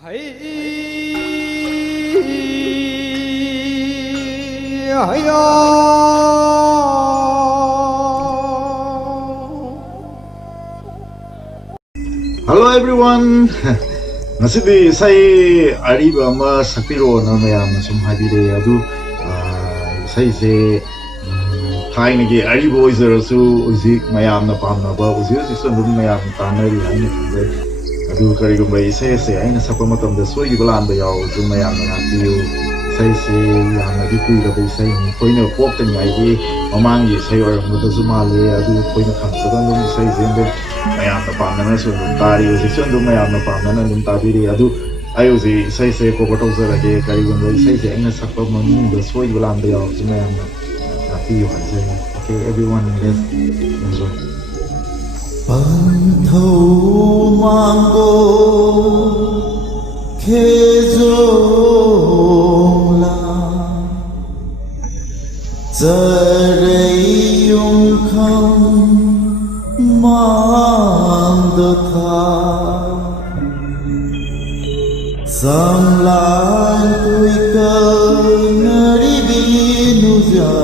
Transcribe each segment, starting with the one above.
Hello everyone. Ngasidi say ariba ama sakiro na mayam sum habire adu say se thaina ge aribo izarasu uzik mayam na pamna ba uzik sisun dum mayam tanari haina thunde adu kari gum bai say se aina sapa matam da soi gibalan da yaw zu mayam na tiu say se yamna di kui da bai say ni koina pok tan ngai ge mamang gi say or mu da zuma le adu koina kham sa dum say zembe mayam na pamna so dum tari uzik sun dum mayam na pamna na dum tabiri adu ayo si say se ko bato sa lagi kari gum bai say se aina sapa mamang da soi gibalan da yaw zu mayam na tiu han say okay everyone let's enjoy Pan thâu mango khezong la zaray yung kham mang do tha sam lai tui ka nari binu ja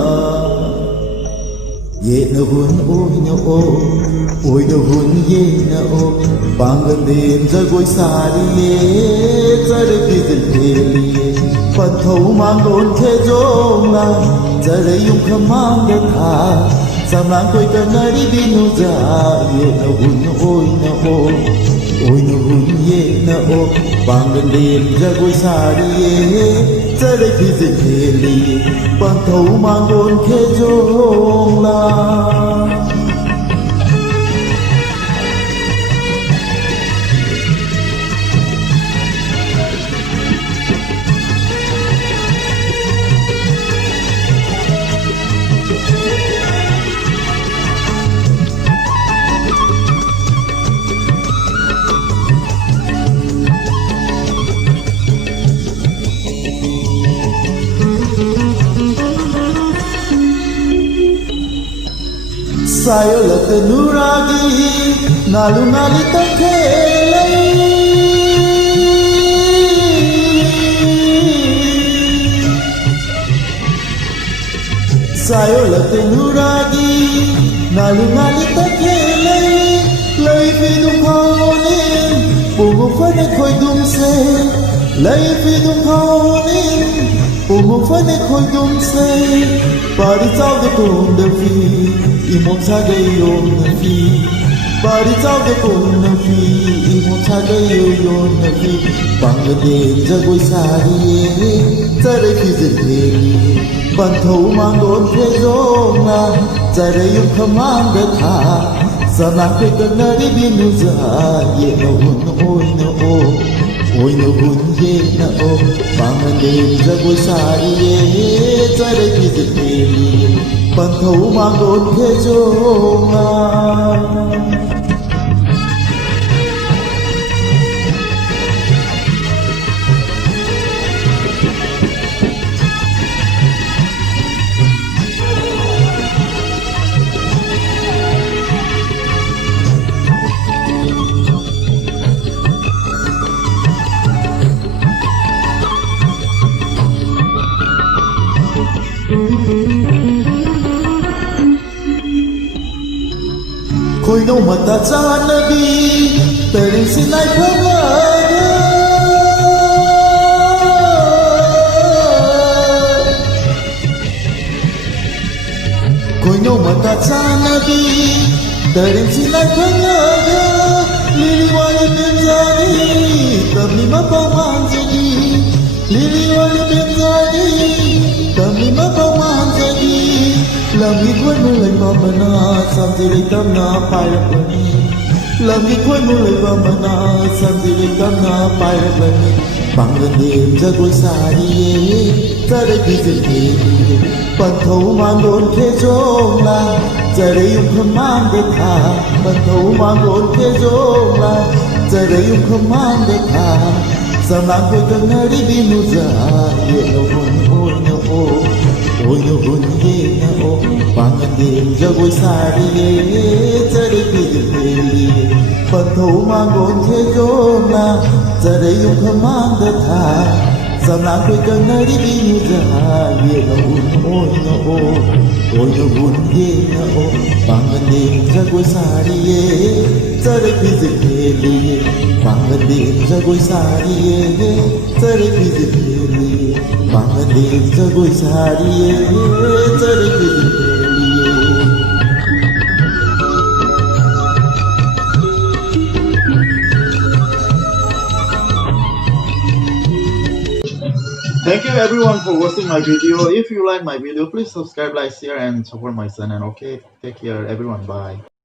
ye na hun ôi na hun ye na o bangan đêm ra gối xa đi ye ra đây đi dần đi phần thấu mang đồn thế dông la ra đây yung kham mang đất hà sam lang tôi cần na đi binu ja ye na hun ôi na hun ye na o bangan đêm ra gối xa đi ye ra đây đi dần đi phần thấu mang đồn thế dông la sayo la tenuragi nalu nali takhelai sayo la tenuragi nalu nali takhelai lai fi dum khawnin bungu phane khoi dum se lai fi dum khawnin bungu phane khoi dum se pari chau de tum de fi imong sagay yon na fi pari chau de tum na fi imong sagay yon na fi Bangladesh jagoy sari zaray fi zeli ban thâu mang đồn thế dông na zaray yung khamang de tha sana pe kana ri binu ja ye no hun oi no hun ye na o Bangladesh jagoy sari zaray fi zeli ban thâu mang đồn thế dông na khôi nâu mà ta cha nabi terin sinai phanga khôi nâu mà ta cha nabi terin sinai phanga lili wali benzani tamni ma pawan jadi lili wali benzani tamni ma pawan jadi lagi koi mulai pamana sampai tamna payapani lagi koi mulai pamana sampai tamna payapani Bangladesh jagoy sari zaray fi zeli ban thâu mang đồn thế dông la zaray yung khamang de tha ban thâu mang đồn thế dông la zaray yung khamang de tha sam lang tôi cần na ri binu ja ye no hun oi no hun ye na o Bangladesh jagoy sari zaray fi zeli phần thấu mang gồn thế chô na giờ đây dùng khâm mang đất thà dầm nàng quê cần nơi đi đi như già ye nó un ôi nó ô ôi nó un ye nó ô bằng gần đêm ra quê xa đi ye giờ đây khi dịch hề li bằng gần đêm ra quê xa đi ye giờ đây khi dịch hề li bằng gần đêm ra quê xa đi ye giờ đây khi dịch hề li Thank you everyone for watching my video. If you like my video, please subscribe, like, share, and support my channel. Okay, take care everyone. Bye.